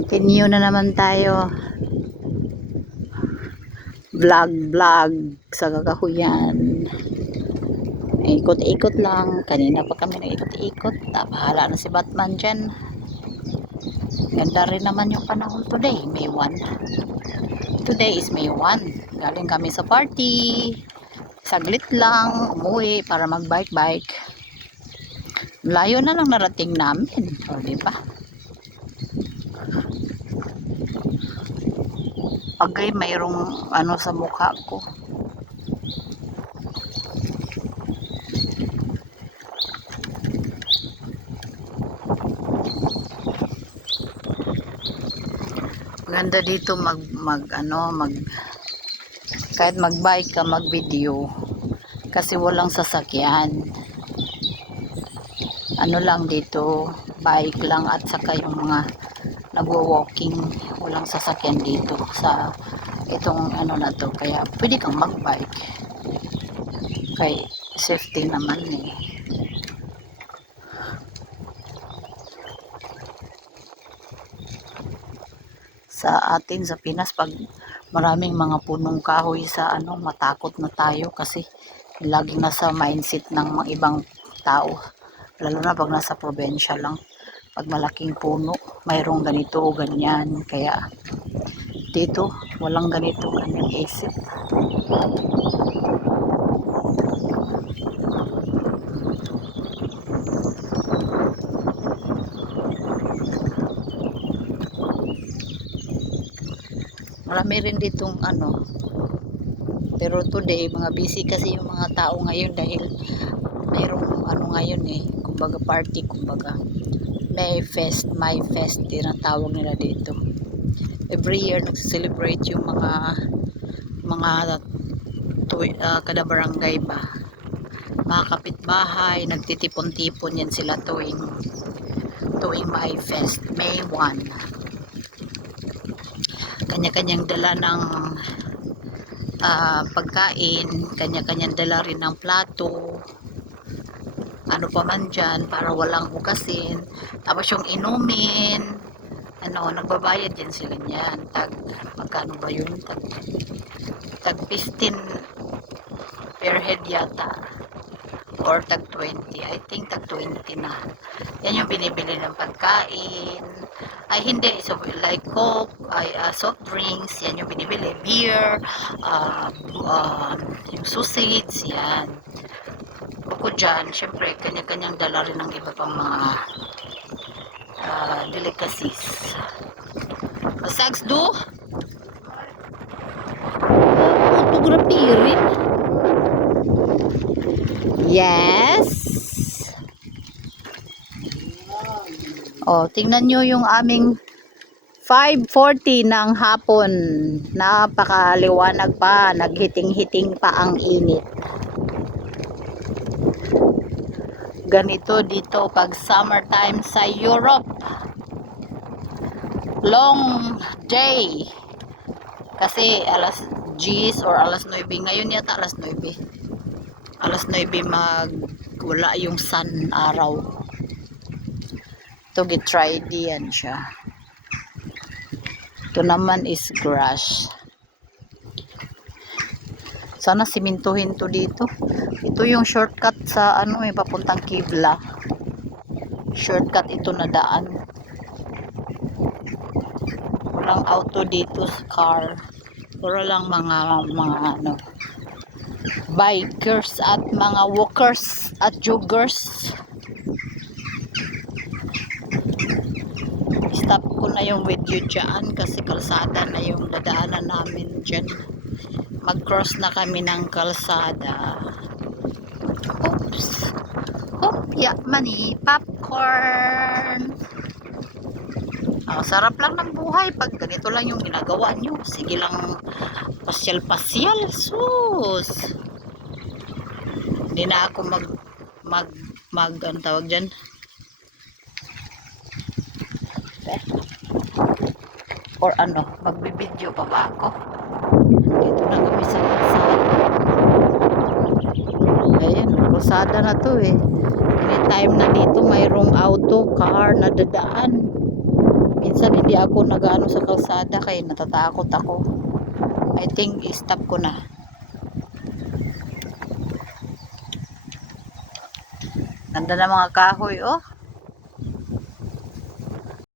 Continue na naman tayo. Vlog sa kakahuyan. Ikot-ikot lang. Kanina pa kami nag-ikot-ikot. Bahala na si Batman dyan. Ganda rin naman yung panahon today. May 1. Today is May 1. Galing kami sa party. Saglit lang. Umuwi para mag-bike-bike. Layo na lang narating namin. O, diba? Agay, mayroong ano sa mukha ko. Ganda dito kahit mag-bike ka, mag-video kasi walang sasakyan. Ano lang dito, bike lang at saka yung mga nagwo-walking, walang sasakyan dito sa itong ano na to, kaya pwede kang mag-bike kay safety naman eh. Sa atin sa Pinas, pag maraming mga punong kahoy sa ano, matakot na tayo kasi laging nasa mindset ng mga ibang tao, lalo na pag nasa probinsya lang. Pag malaking puno, mayroong ganito o ganyan, kaya dito walang ganito kanyang isip. Marami rin ditong ano, pero today mga busy kasi yung mga tao ngayon dahil mayroong ano ngayon eh, kumbaga party, kumbaga May Fest, tinatawag nila dito. Every year nagse-celebrate yung mga kada barangay ba, mga kapitbahay, nagtitipon-tipon yan sila tuwing May Fest, May 1. Kanya-kanyang dala ng pagkain, kanya-kanyang dala rin ng plato, ano pa man dyan, para walang hugasin. Tapos yung inumin, ano, nagbabayad din sila niyan. Magkano ba yun? Tag 15 per head yata. Or tag 20. I think tag 20 na. Yan yung binibili ng pagkain. Ay hindi, so like Coke, soft drinks, yan yung binibili. Beer, yung sausage, yan. Bukod dyan, syempre, kanya-kanyang dala rin ng iba pang mga delicacies. Sags do? Photography rin? Yes. Oh, tingnan nyo yung aming 5:40 ng hapon. Napakaliwanag pa, naghiting-hiting pa ang init. Ganito dito pag summertime sa Europe. Long day. Kasi alas 10 or alas 9 ngayon yata, alas 9 wala yung sun, araw. Ito gitry diyan siya. Ito naman is grass. Sana simintuhin to dito. Ito yung shortcut sa ano eh, papuntang Kibla. Shortcut ito na daan. Walang auto dito sa car. Puro lang mga ano, bikers at mga walkers at joggers. Stop ko na yung video dyan kasi kalsada na yung dadaanan namin dyan. Mag-cross na kami ng kalsada. Oops. Yeah, money, popcorn. Sarap lang ng buhay pag ganito lang yung ginagawa nyo. Sige lang, pasyal-pasyal. Sus. Hindi na ako ang tawag dyan. Or ano, magbibideo pa ba ako? Dito na kami sa kalsada. Ayan, kalsada na to eh. Anytime na dito mayroong auto, car na dadaan. Minsan hindi ako nag-ano sa kalsada kaya natatakot ako. I think i-stop ko na. Ganda ng mga kahoy, oh.